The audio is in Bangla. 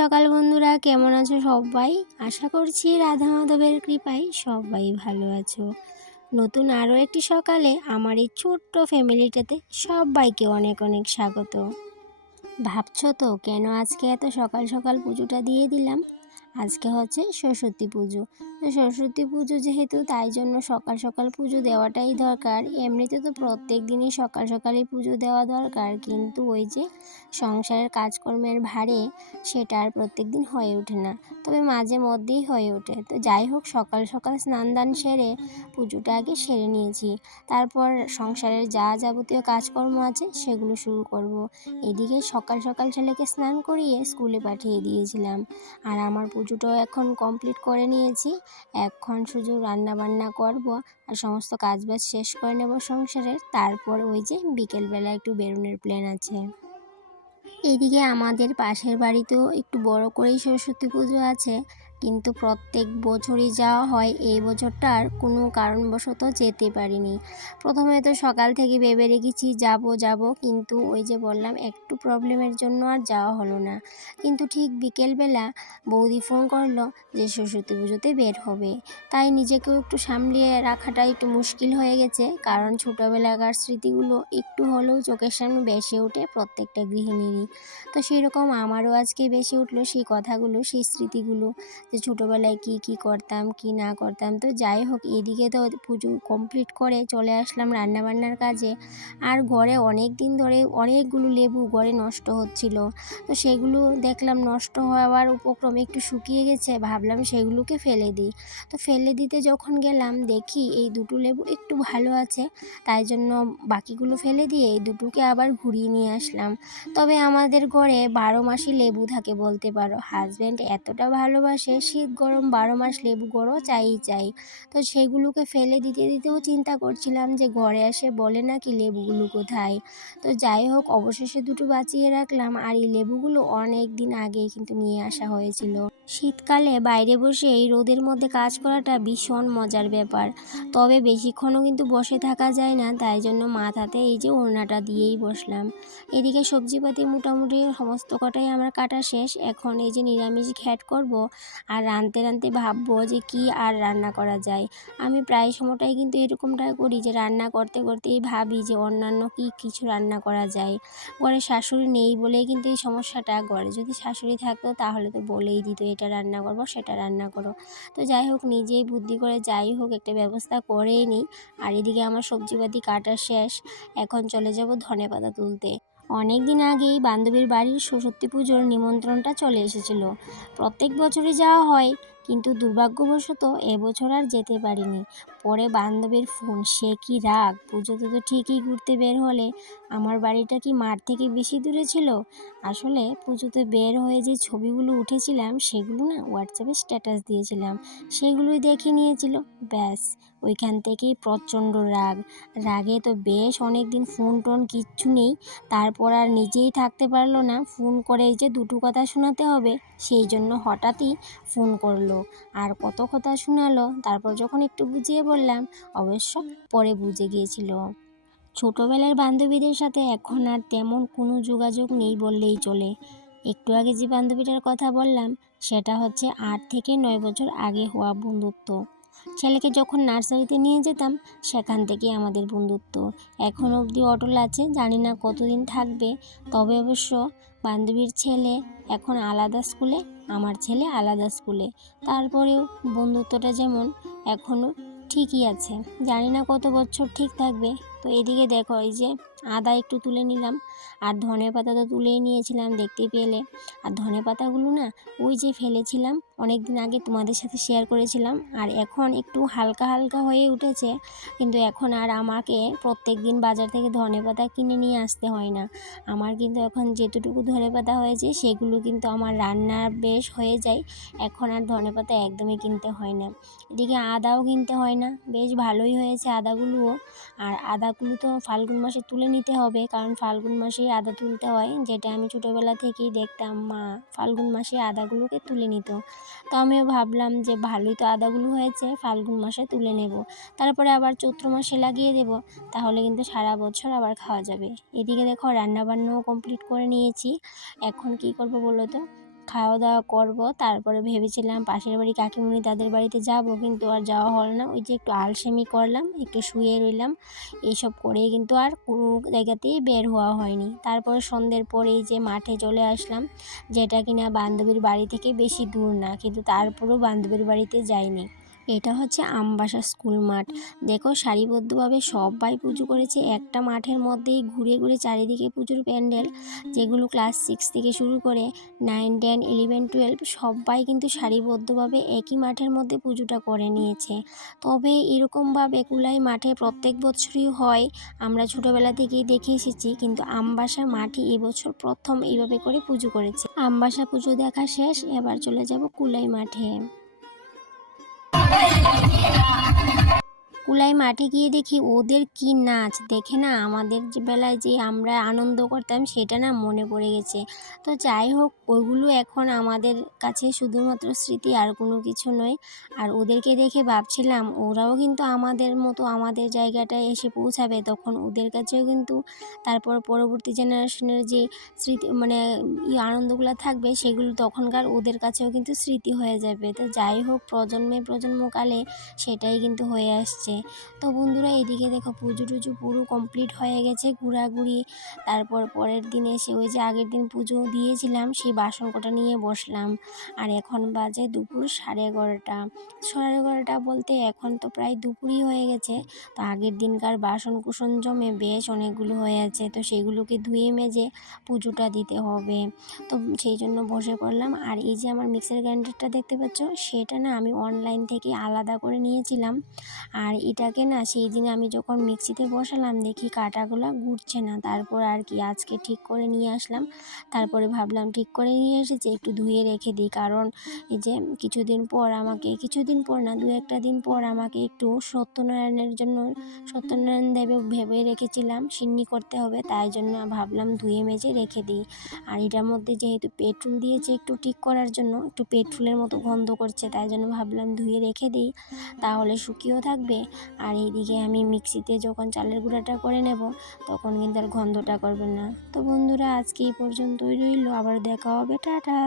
সকাল বন্ধুরা, কেমন আছো সবাই? আশা করছি রাধা মাধবের কৃপায় সবাই ভালো আছো। নতুন আরও একটি সকালে আমার এই ছোট্ট ফ্যামিলিটাতে সবাইকে অনেক অনেক স্বাগত। ভাবছো তো কেন আজকে এত সকাল সকাল পুজোটা দিয়ে দিলাম? আজকে হচ্ছে সরস্বতী পুজো। তো সরস্বতী পুজো যেহেতু, তাই জন্য সকাল সকাল পুজো দেওয়াটাই দরকার। এমনিতে তো প্রত্যেক দিনই সকাল সকালই পুজো দেওয়া দরকার, কিন্তু ওই যে সংসারের কাজকর্মের ভারে সেটা আর প্রত্যেক দিন হয়ে ওঠে না, তবে মাঝে মধ্যেই হয়ে ওঠে। তো যাই হোক, সকাল সকাল স্নান দান সেরে পুজোটা আগে সেরে নিয়েছি। তারপর সংসারের যা যাবতীয় কাজকর্ম আছে সেগুলো শুরু করব। এদিকে সকাল সকাল ছেলেকে স্নান করিয়ে স্কুলে পাঠিয়ে দিয়েছিলাম, আর আমার পুজোটাও এখন কমপ্লিট করে নিয়েছি। এখন শুধু রান্না বান্না করব আর সমস্ত কাজবাজ শেষ করে নেব সংসারের। তারপর ওই যে বিকেলবেলা একটু বেরোনোর প্ল্যান আছে। এদিকে আমাদের পাশের বাড়িতেও একটু বড় করেই সরস্বতী পুজো আছে, কিন্তু প্রত্যেক বছরই যাওয়া হয়। এই বছরটা আর কোনো কারণবশত যেতে পারিনি। প্রথমে তো সকাল থেকে ভেবে রেখেছি যাব, কিন্তু ওই যে বললাম একটু প্রবলেমের জন্য আর যাওয়া হলো না। কিন্তু ঠিক বিকেলবেলা বৌদি ফোন করলো যে সরস্বতী পুজোতে বের হবে। তাই নিজেকেও একটু সামলিয়ে রাখাটা একটু মুশকিল হয়ে গেছে, কারণ ছোটোবেলাকার স্মৃতিগুলো একটু হলেও চোখের সামনে ভেসে ওঠে প্রত্যেকটা গৃহিণীরই। তো সেরকম আমারও আজকে বেশি উঠলো সেই কথাগুলো, সেই স্মৃতিগুলো, যে ছোটোবেলায় কি করতাম কি না করতাম। তো যাই হোক, এদিকে তো পুজো কমপ্লিট করে চলে আসলাম রান্নাবান্নার কাজে। আর ঘরে অনেক দিন ধরে অনেকগুলো লেবু ঘরে নষ্ট হচ্ছিল, তো সেগুলো দেখলাম নষ্ট হওয়ার উপক্রমে একটু শুকিয়ে গেছে, ভাবলাম সেগুলোকে ফেলে দিই। তো ফেলে দিতে যখন গেলাম দেখি এই দুটো লেবু একটু ভালো আছে, তাই জন্য বাকিগুলো ফেলে দিয়ে এই দুটোকে আবার ঘুরিয়ে নিয়ে আসলাম। তবে আমাদের ঘরে 12 মাসই লেবু থাকে বলতে পারো। হাজব্যান্ড এতটা ভালোবাসে, শীত গরম 12 মাস লেবু গড়ও চাই। তো সেগুলোকে ফেলে দিতেও চিন্তা করছিলাম যে ঘরে এসে বলে নাকি লেবুগুলো কোথায়। তো যাই হোক, অবশেষে দুটো বাঁচিয়ে রাখলাম। আর এই লেবুগুলো অনেক দিন আগেই কিন্তু নিয়ে আসা হয়েছিল। শীতকালে বাইরে বসে এই রোদের মধ্যে কাজ করাটা ভীষণ মজার ব্যাপার, তবে বেশিক্ষণও কিন্তু বসে থাকা যায় না, তাই জন্য মাথাতে এই যে ওড়নাটা দিয়েই বসলাম। এদিকে সবজিপাতি মোটামুটি সমস্ত কটাই আমার কাটা শেষ। এখন এই যে নিরামিষ ঘ্যাট করব, আর রাঁধতে ভাববো যে কি আর রান্না করা যায়। আমি প্রায় সময়টাই কিন্তু এরকমটা করি যে রান্না করতেই ভাবি যে অন্যান্য কিছু রান্না করা যায়। ঘরে শাশুড়ি নেই বলেই কিন্তু এই সমস্যাটা। ঘরে যদি শাশুড়ি থাকতো তাহলে তো বলেই দিত এটা রান্না করবো সেটা রান্না করো। তো যাই হোক, নিজেই বুদ্ধি করে যাই হোক একটা ব্যবস্থা করেই নিই। আর এদিকে আমার সবজিপাতি কাটা শেষ, এখন চলে যাব ধনেপাতা তুলতে। অনেক দিন আগেই বান্ধবীর বাড়ির সরস্বতী পুজোর নিমন্ত্রণটা চলে এসেছিল। প্রত্যেক বছরই যাওয়া হয়, কিন্তু দুর্ভাগ্যবশত এবছর আর যেতে পারিনি। পরে বান্ধবীর ফোন, সে কি রাগ! পুজোতে তো ঠিকই ঘুরতে বের হলে, আমার বাড়িটা কি মাঠ থেকে বেশি দূরে ছিল? আসলে পুজোতে বের হয়ে যে ছবিগুলো উঠেছিলাম সেগুলো না হোয়াটসঅ্যাপে স্ট্যাটাস দিয়েছিলাম, সেগুলোই দেখে নিয়েছিল। ব্যাস, ওইখান থেকেই প্রচণ্ড রাগে তো বেশ অনেক দিন ফোন টোন কিচ্ছু নেই। তারপর আর নিজেই থাকতে পারলো না, ফোন করে এই যে দুটো কথা শোনাতে হবে, সেই জন্য হঠাৎই ফোন করলো। আর কত কথা শোনালো, তারপর যখন একটু বুঝিয়ে বললাম, অবশ্য পরে বুঝে গিয়েছিল। ছোটোবেলার বান্ধবীদের সাথে এখন আর তেমন কোনো যোগাযোগ নেই বললেই চলে। একটু আগে যে বান্ধবীটার কথা বললাম, সেটা হচ্ছে 8 থেকে 9 বছর আগে হওয়া বন্ধুত্ব। ছেলেকে যখন নার্সারিতে নিয়ে যেতাম সেখান থেকেই আমাদের বন্ধুত্ব এখন অবধি অটল আছে, জানি না কতদিন থাকবে। তবে অবশ্য বান্ধবীর ছেলে এখন আলাদা স্কুলে, আমার ছেলে আলাদা স্কুলে, তারপরেও বন্ধুত্বটা যেমন এখনও ঠিকই আছে, জানি না কত বছর ঠিক থাকবে। তো এদিকে দেখো, এই যে আদা একটু তুলে নিলাম, আর ধনেপাতা তো তুলেই নিয়েছিলাম দেখতে পেলে। আর ধনেপাতাগুলো না ওই যে ফেলেছিলাম অনেক দিন আগে, তোমাদের সাথে শেয়ার করেছিলাম, আর এখন একটু হালকা হালকা হয়ে উঠেছে। কিন্তু এখন আর আমাকে প্রত্যেক দিন বাজার থেকে ধনেপাতা কিনে নিয়ে আসতে হয় না। আমার কিন্তু এখন যেতটুকু ধনেপাতা হয়েছে সেগুলো কিন্তু আমার রান্না বেশ হয়ে যায়। এখন আর ধনেপাতা একদমই কিনতে হয় না। এদিকে আদাও কিনতে হয় না, বেশ ভালোই হয়েছে আদাগুলোও। আর আদাগুলো তো ফাল্গুন মাসে তুলে নিতে হবে, কারণ ফাল্গুন মাসেই আদা তুলতে হয়, যেটা আমি ছোটোবেলা থেকেই দেখতাম মা ফাল্গুন মাসে আদাগুলোকে তুলে নিত। তো আমিও ভাবলাম যে ভালোই তো আদাগুলো হয়েছে, ফাল্গুন মাসে তুলে নেব, তারপরে আবার চৈত্র মাসে লাগিয়ে দেব, তাহলে কিন্তু সারা বছর আবার খাওয়া যাবে। এদিকে দেখো রান্নাবান্নাও কমপ্লিট করে নিয়েছি। এখন কি করব বলো তো, খাওয়া দাওয়া করব, তারপরে ভেবেছিলাম পাশের বাড়ি কাকিমুনি তাদের বাড়িতে যাব, কিন্তু আর যাওয়া হলো না। ওই যে একটু আলসেমি করলাম, একটু শুয়ে রইলাম, এইসব করেই কিন্তু আর কোনো জায়গাতেই বের হওয়া হয়নি। তারপরে সন্ধ্যের পরেই যে মাঠে চলে আসলাম, যেটা কিনা বান্ধবীর বাড়ি থেকে বেশি দূর না, কিন্তু তারপরেও বান্ধবীর বাড়িতে যাইনি। এটা হচ্ছে আমবাসা স্কুল মাঠ। দেখো সারিবদ্ধভাবে সবাই পুজো করেছে একটা মাঠের মধ্যেই, ঘুরে ঘুরে চারিদিকে পুজোর প্যান্ডেল, যেগুলো ক্লাস 6 থেকে শুরু করে 9, 10, 11, 12 সবাই কিন্তু সারিবদ্ধভাবে একই মাঠের মধ্যে পুজোটা করে নিয়েছে। তবে এরকমভাবে কুলাই মাঠে প্রত্যেক বছরই হয়, আমরা ছোটোবেলা থেকেই দেখে এসেছি, কিন্তু আমবাসা মাঠে এবছর প্রথম এইভাবে করে পুজো করেছে। আমবাসা পুজো দেখা শেষ, এবার চলে যাব কুলাই মাঠে। কুলাই মাঠে গিয়ে দেখি ওদের কি নাচ, দেখে না আমাদের যে বেলায় যে আমরা আনন্দ করতাম সেটা না মনে পড়ে গেছে। তো যাই হোক, ওইগুলো এখন আমাদের কাছে শুধুমাত্র স্মৃতি, আর কোনো কিছু নয়। আর ওদেরকে দেখে ভাবছিলাম ওরাও কিন্তু আমাদের মতো আমাদের জায়গাটায় এসে পৌঁছাবে, তখন ওদের কাছেও কিন্তু তারপর পরবর্তী জেনারেশনের যে স্মৃতি মানে আনন্দগুলো থাকবে, সেগুলো তখনকার ওদের কাছেও কিন্তু স্মৃতি হয়ে যাবে। তো যাই হোক, প্রজন্মে প্রজন্মকালে সেটাই কিন্তু হয়ে আসছে। তো বন্ধুরা, এদিকে দেখো পুজো টুজো পুরো কমপ্লিট হয়ে গেছে, ঘোরাঘুরি। তারপর পরের দিন এসে ওই যে আগের দিন পুজো দিয়েছিলাম সেই বাসন কটা নিয়ে বসলাম। আর এখন বাজে দুপুর 11:30। 11:30 বলতে এখন তো প্রায় দুপুরই হয়ে গেছে। তো আগের দিনকার বাসন কুসন জমে বেশ অনেকগুলো হয়ে আছে, তো সেগুলোকে ধুয়ে মেজে পুজোটা দিতে হবে। তো সেই জন্য বসে পড়লাম। আর এই যে আমার মিক্সার গ্রাইন্ডারটা দেখতে পাচ্ছ, সেটা না আমি অনলাইন থেকে আলাদা করে নিয়েছিলাম। আর এটাকে না সেই দিন আমি যখন মিক্সিতে বসালাম দেখি কাঁটাগুলো ঘুরছে না, তারপর আর কি আজকে ঠিক করে নিয়ে আসলাম। তারপরে ভাবলাম ঠিক করে নিয়ে এসেছি একটু ধুয়ে রেখে দিই, কারণ এই যে কিছুদিন পর না, 2-1 দিন পর আমাকে একটু সত্যনারায়ণের জন্য সত্যনারায়ণ দেবে ভেবে রেখেছিলাম, সিন্নি করতে হবে, তাই জন্য ভাবলাম ধুয়ে মেজে রেখে দিই। আর এটার মধ্যে যেহেতু পেট্রোল দিয়েছে একটু ঠিক করার জন্য, একটু পেট্রোলের মতো গন্ধ করছে, তাই জন্য ভাবলাম ধুয়ে রেখে দিই, তাহলে শুকিয়েও থাকবে। আর এইদিকে আমি মিক্সিতে যখন চালের গুঁড়াটা করে নেব, তখন কিন্তু আর গন্ধটা করবে না। তো বন্ধুরা, আজকে এই পর্যন্তই রইল, আবার দেখা হবে, টাটা।